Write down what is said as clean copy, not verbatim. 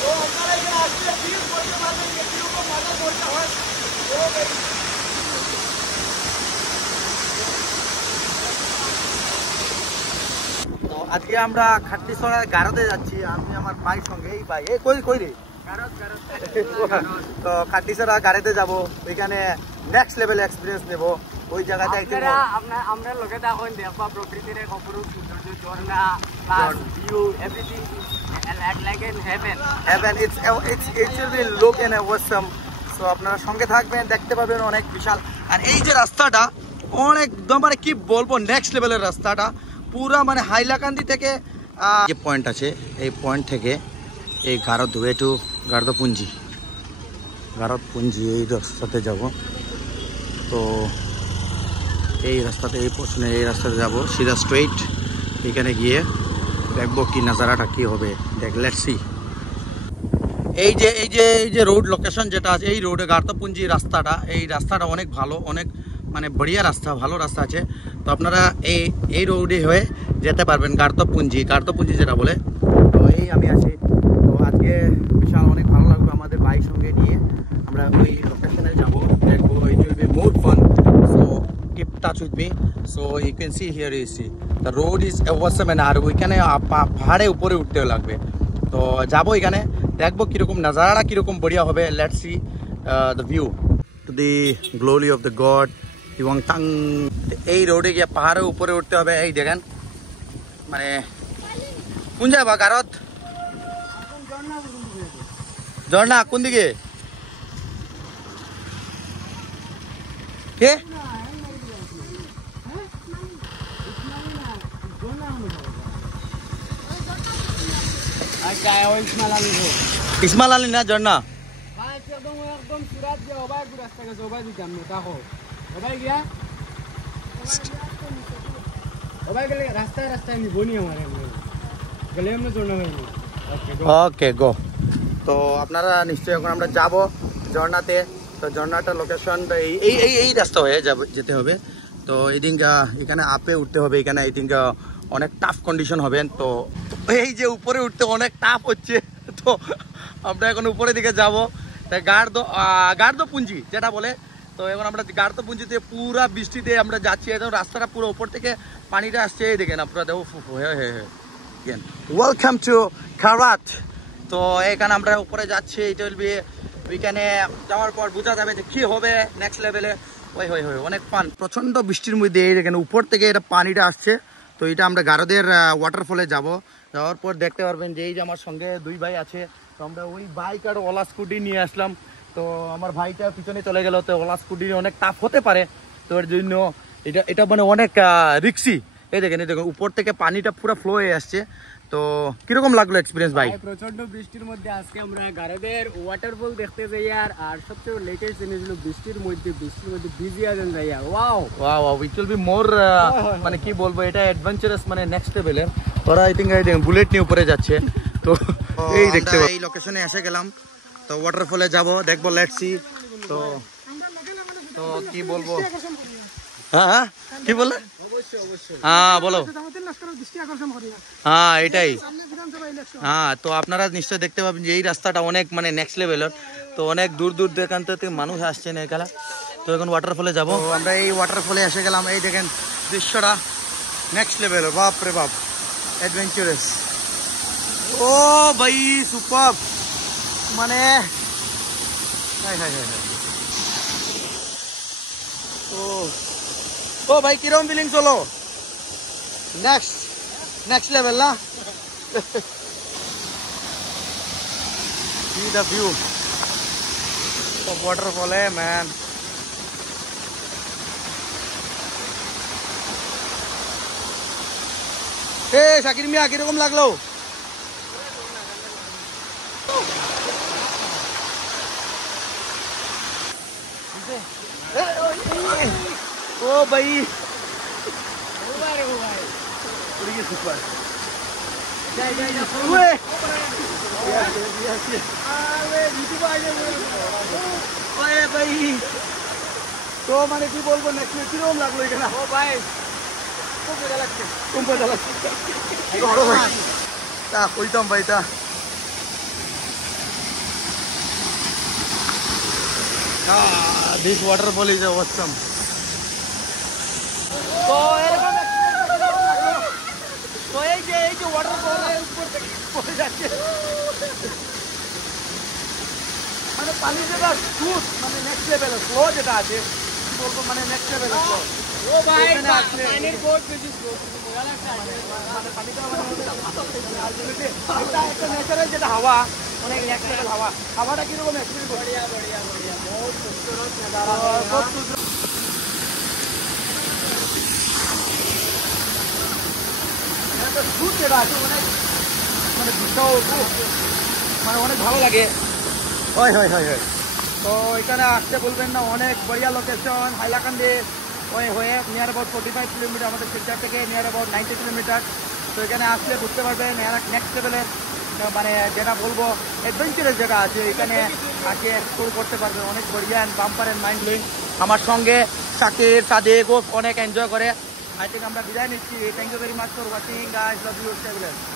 তো আপনারা এখানে আসলে ফিল করতে পারবেন যে কিরকম মজা করতে হয়। তো আজকে আমরা খাট্টিছড়ার গারদে যাচ্ছি, আমি আমার ভাইয়ের সঙ্গে। এই ভাই এই কই রে তো খাট্টিছড়া গাড়িতে যাব, ওইখানে নেক্সট লেভেল এক্সপিরিয়েন্স নেব। ওই জায়গাতে আমরা লোকে দেখুন দেখবা প্রকৃতির এক অপরূপ সৌন্দর্য, ঝর্ণা plus view everything like in heaven. It's will be look and awesome. So আপনারা সঙ্গে থাকবেন, দেখতে পাবেন অনেক বিশাল। আর এই যে রাস্তাটা অনেক মানে কি বলবো, নেক্সট লেভেলের রাস্তাটা পুরা মানে হাইলাকান্দি থেকে যে পয়েন্ট আছে, এই পয়েন্ট থেকে এই গারদ ওয়ে টু গারদপুঞ্জি এই রাস্তাতে যাব। তো এই রাস্তাতে এই পোর্শনে এই রাস্তাতে যাব সিধা স্ট্রেইট। এখানে গিয়ে দেখবো কি নাজারাটা কি হবে, লেটস সি। এই যে রোড লোকেশন যেটা আছে, এই রোডে গারদপুঞ্জি রাস্তাটা, এই রাস্তাটা অনেক ভালো, অনেক মানে বড়িয়া রাস্তা, ভালো রাস্তা আছে। তো আপনারা এই রোডে হয়ে যেতে পারবেন গারদপুঞ্জি যেটা বলে। তো এই আমি আছি। তো আজকে বিশাল অনেক ভালো লাগবে, আমাদের বাইক সঙ্গে নিয়ে আমরা ওই লোকেশনে যাবো, দেখবো। It will be more fun, so keep touch with me. So you can see here you see the road is awesome. আর ওইখানে পাহাড়ে উপরে উঠতে লাগবে। তো যাবো এখানে, দেখবো কিরকম নাজারাটা কিরকম বড়িয়া হবে। Let's see the view to the glory of the god এবং টাং। এই রোডে গিয়ে পাহাড়ের উপরে উঠতে হবে। এই দেখেন মানে কোন জায়গা বা গারদ ঝর্ণা কোন দিকে কে ইসমাইল আলী না ঝর্ণা ওকে গো। তো আপনারা নিশ্চয়ই এখন আমরা যাব ঝর্ণাতে। তো ঝর্ণাটার লোকেশনটা এই রাস্তা হয়ে যেতে হবে। তো এখানে আপে উঠতে হবে। এখানে অনেক টাফ কন্ডিশন হবে। তো এই যে উপরে উঠতে অনেক টাফ হচ্ছে। তো আমরা এখন উপরের দিকে যাবো, গারদপুঞ্জি যেটা বলে। তো এখন আমরা গারদপুঞ্জিতে পুরা বৃষ্টিতে আমরা যাচ্ছি, একদম রাস্তাটা পুরো উপর থেকে পানিটা আসছে। এই দেখেন আপনারা, দেখো ওয়েলকাম টু খারাত। তো এখানে আমরা উপরে যাচ্ছি। এটা বলবি ওইখানে যাওয়ার পর বোঝা যাবে যে কি হবে নেক্সট লেভেলে। অনেক ফান। প্রচন্ড বৃষ্টির মধ্যে এখানে উপর থেকে এটা পানিটা আসছে। তো এটা আমরা গারদের ওয়াটারফলে যাওয়ার পর দেখতে পারবেন যে এই যে আমার সঙ্গে দুই ভাই আছে। তো আমরা ওই বাইক আর ওলা স্কুটি নিয়ে আসলাম। তো আমার ভাইটা পিছনে চলে গেল। তো ওলা স্কুটি অনেক টাফ হতে পারে, তো এর জন্য এটা মানে অনেক রিক্সি। এই দেখেন উপর থেকে পানিটা পুরো ফ্লো হয়ে আসছে। তো কিরকম লাগলো এক্সপিরিয়েন্স ভাই? প্রচন্ড বৃষ্টির মধ্যে আজকে আমরা গারদের ওয়াটারফল দেখতে যাই। আর সবচেয়ে লেটেস্ট জিনিস হলো বৃষ্টির মধ্যে ভিজি আছেন যাই। ওয়াও ইট উইল বি মোর মানে কি বলবো, এটা অ্যাডভেঞ্চারাস মানে নেক্সট লেভেলের। ওরা আই থিঙ্ক বুলেট নিয়ে উপরে যাচ্ছে। তো এই দেখতে এই লোকেশনে এসে গেলাম। তো ওয়াটারফলে যাব, দেখবো, লেটস সি। তো কি বলবো, হ্যাঁ কি বলে, হ্যাঁ বলো, হ্যাঁ এটাই। হ্যাঁ তো আপনারা নিশ্চয়ই দেখতে পাবেন যে এই রাস্তাটা অনেক মানে নেক্সট লেভেলের। তো অনেক দূর দেখান্ত থেকে মানুষ আসছেন এখানে। তো এখন ওয়াটারফলে যাব। আমরা এই ওয়াটারফলে এসে গেলাম। এই দেখেন দৃশ্যটা নেক্সট লেভেলের, বাপ রে বাপ, অ্যাডভেঞ্চারাস। ও ভাই সুপার, মানে ও ভাই কিরম ফিলিংস হলো? নেক্সট লেভেল না? See the view of waterfall, man. Hey, Shakir Miya কিরকম লাগলো? ও ভাই সুপার। তো মানে কি বলবো, নেক্সট কিরকম লাগলো এখানে? ও ভাই খুব মজা লাগছে, খুব মজা লাগছে। তা কইতাম ভাই তা দিস ওয়াটারফল ইজ অসাম। তো এরকম তো এই যে ওয়াটারফলের উপর থেকে পড়ে যাচ্ছে, মানে পানি যেটা স্মুথ, মানে নেক্সট লেভেলের ফ্লো যেটা আছে কি বলবো, মানে নেক্সট লেভেলের ফ্লো। ও ভাই পানির বোট বেশি স্লো, মজা লাগছে। মানে পানিটা মানে আলটিমেটলি এটা একটা ন্যাচারাল যেটা হাওয়া, অনেক নেক্সট লেভেল হাওয়া। হাওয়াটা কিরকম এক্সপিরিয়েন্স করি? बढ़िया बढ़िया बढ़िया, बहुत खूबसूरत बहुत खूबसूरत। যেটা আছে অনেক মানে বিশাল, মানে অনেক ভালো লাগে। হয় হয় হয় হয়। তো এখানে আসতে বলবেন না, অনেক বড়িয়া লোকেশন। হাইলাকান্দি হয়ে নিয়ার অ্যাবাউট 45 কিলোমিটার, আমাদের শিলচর থেকে নিয়ার অ্যাবাউট 90 কিলোমিটার। তো এখানে আসলে বুঝতে পারবেন নেক্সট লেভেলের মানে যেটা বলবো অ্যাডভেঞ্চারের যেটা আছে, এখানে আসে এক্সপ্লোর করতে পারবেন। অনেক বড়িয়া and bumper and mind blowing. আমার সঙ্গে শাকির, সাদেক ও অনেক এনজয় করে। আই থিঙ্ক আমরা বিদায় নিচ্ছি। Thank you very much for watching guys, love you, stay blessed.